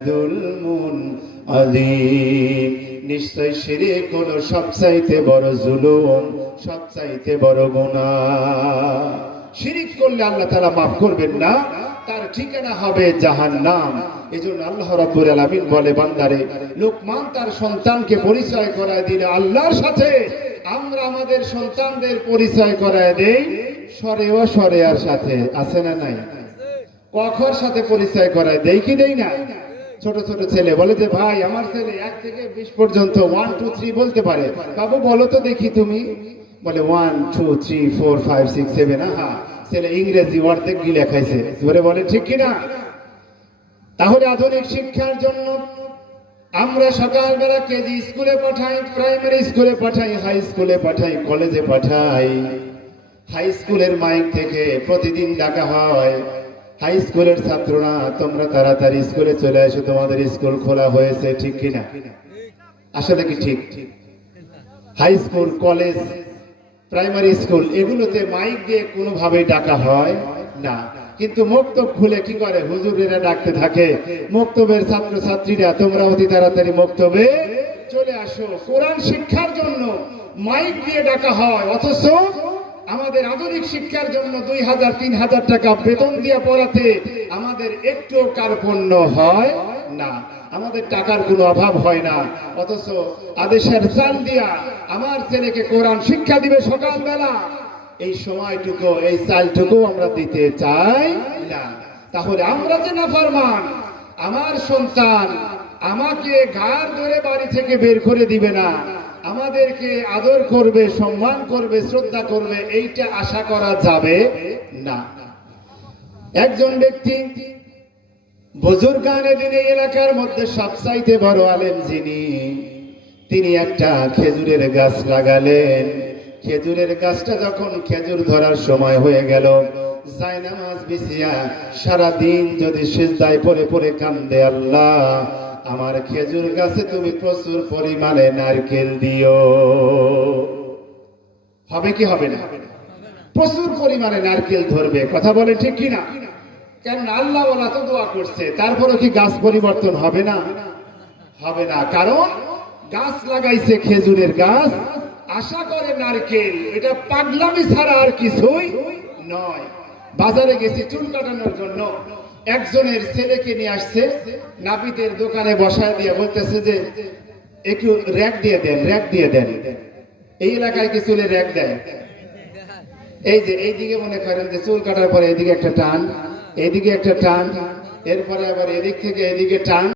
যুলমুন আযীম। নিশ্চয় শিরক হলো সবচাইতে বড় জুলুম, সবচাইতে বড় গুনাহ। শিরক করলে আল্লাহ তাআলা মাফ করবেন না, তার ঠিকানা হবে জাহান্নাম। এজন্য আল্লাহ রাব্বুল আলামিন বলে, বান্দারে, লোকমান তার সন্তানকে পরিচয় করায় দিলে আল্লাহর সাথে আমরা আমাদের সন্তানদের পরিচয় করায় দেই সরে ও সরেয়ার সাথে। আছে না নাই? কখর সাথে পরিচয় করায় দেই কি দেই না? ছোট ছোট ছেলে বলে যে, ভাই আমার ছেলে 1 থেকে 20 পর্যন্ত 1 2 3 বলতে পারে। বাবু বলো তো দেখি তুমি। বলে 1 2 3 4 5 6 7। হ্যাঁ, ছেলে ইংরেজি অর্ধেক গিলে খাইছে। ধরে বলে ঠিক কি না? তাহলে আধুনিক শিক্ষার জন্য আমরা সকালবেলা কেজি স্কুলে পাঠাই, প্রাইমারি স্কুলে পাঠাই, হাই স্কুলে পাঠাই, কলেজে পাঠাই। হাই স্কুলের মাইক থেকে প্রতিদিন ডাকা হয়, হাই স্কুলের ছাত্ররা তোমরা তাড়াতাড়ি স্কুলে চলে এসো, তোমাদের স্কুল খোলা হয়েছে। ঠিক কিনা? আসলে কি ঠিক? High school, college, primary school এগুলোতে মাইক দিয়ে কোনোভাবেই ডাকা হয় না। কিন্তু মক্তব খুলে কি করে? হুজুরেরা ডাকতে থাকে, মক্তবের ছাত্র ছাত্রীরা তোমরা অতি তাড়াতাড়ি মক্তবে চলে আসো। কোরআন শিক্ষার জন্য মাইক দিয়ে ডাকা হয়, অথচ আমাদের আধুনিক শিক্ষার জন্য 2000 3000 টাকা বেতন দিয়ে পড়াতে আমাদের একটু কার্পণ্য হয় না, আমাদের টাকার কোনো অভাব হয় না। অথচ আদেশের চাল দিয়া আমার ছেলেকে কোরআন শিক্ষা দিবে সকালবেলা, এই সময়টুকু, এই চালটুকু আমরা দিতে চাই না। তাহলে আমরা যে নাফরমান, আমার সন্তান আমাকে ঘাড় ধরে বাড়ি থেকে বের করে দিবে না, আমাদেরকে আদর করবে, সম্মান করবে, শ্রদ্ধা করবে, এইটা আশা করা যাবে না। একজন ব্যক্তি বুজুর্গানে দিন এই এলাকার মধ্যে সবচাইতে বড় আলেম যিনি, তিনি একটা খেজুরের গাছ লাগালেন। খেজুরের গাছটা যখন খেজুর ধরার সময় হয়ে গেল, জায়নামাজ বিছিয়া সারাদিন যদি সিজদায় পড়ে পড়ে কান্দে, আল্লাহ আমার খেজুর গাছে তুমি প্রচুর পরিমাণে নারকেল দিও। হবে কি হবে না? প্রচুর পরিমাণে নারকেল ধরবে। কথা বলে ঠিক কিনা? কেন আল্লাহ ওয়ালা তো দোয়া করছে, তারপরে কি গাছ পরিবর্তন হবে না? হবে না। কারণ গাছ লাগাইছে খেজুরের গাছ, আশা করে নারকেল। এটা পাগলামি ছাড়া আর কিছুই নয়। বাজারে গেছি চুল কাটানোর জন্য, একজনের ছেলেকে নিয়ে আসছে, নাপিতের দোকানে বসায় দিয়ে বলতেছে যে একটু র‍্যাক দিয়ে দেন, র‍্যাক দিয়ে দেন। এই এলাকায় কি চুলে র‍্যাক দেয়? এই যে এইদিকে মনে করেন যে চুল কাটার পরে এদিকে একটা টান, এদিকে একটা টান, এরপরে আবার এদিক থেকে এদিকে টান।